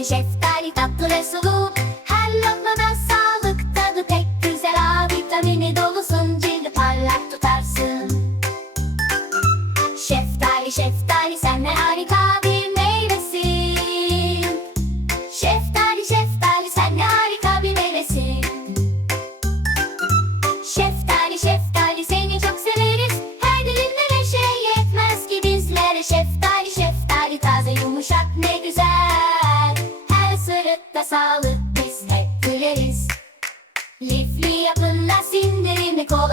Şeftali şeftali tatlı ve sulu. Her lokmada sağlık tadı pek güzel. A vitamini dolusun cildi parlak tutarsın. Şeftali şeftali sen ne harika bir sağlık biz hep güleriz. Lifli yapınla sindirimi kolaylaştırırsın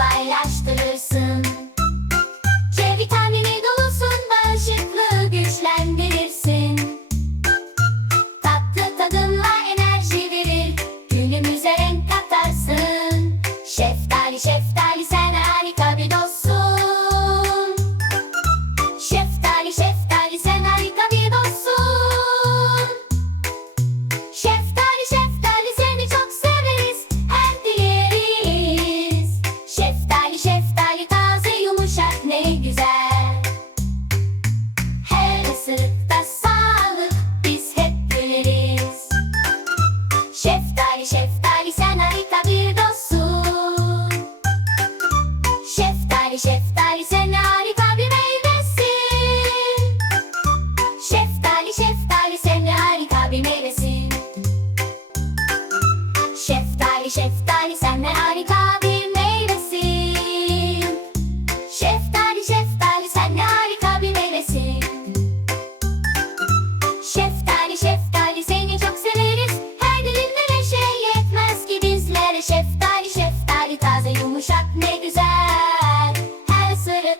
Şeftali sen harika bir meyvesin. Şeftali şeftali sen harika bir meyvesin. Şeftali şeftali sen harika bir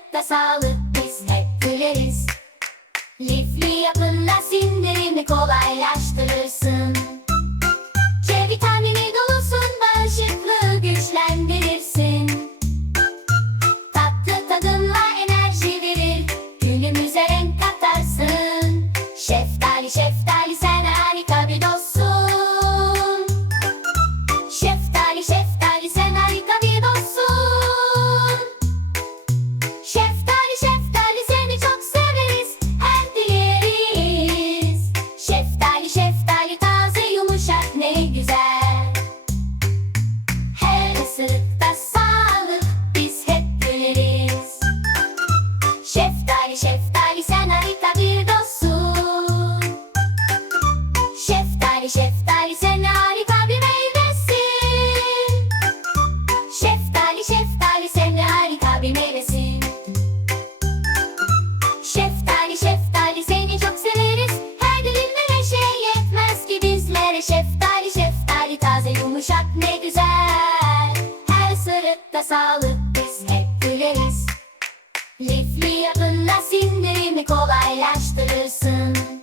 sırıkta sağlık biz hep güleriz Lifli yapınla sindirimi kolaylaştırırsın. C vitamini dolusun bağışıklığı güçlendirirsin. Tatlı tadınla enerji verir Günümüze renk katarsın. Şeftali şeftali Şeftali sen harika bir dostsun. Şeftali şeftali sen harika bir meyvesin. Şeftali şeftali sen harika bir meyvesin. Şeftali şeftali seni çok severiz. Her dilimde neşe yetmez ki bizlere. Şeftali şeftali taze yumuşak ne güzel. Her sırıkta sağlık biz hep güleriz. Lifli sindirimi kolaylaştırırsın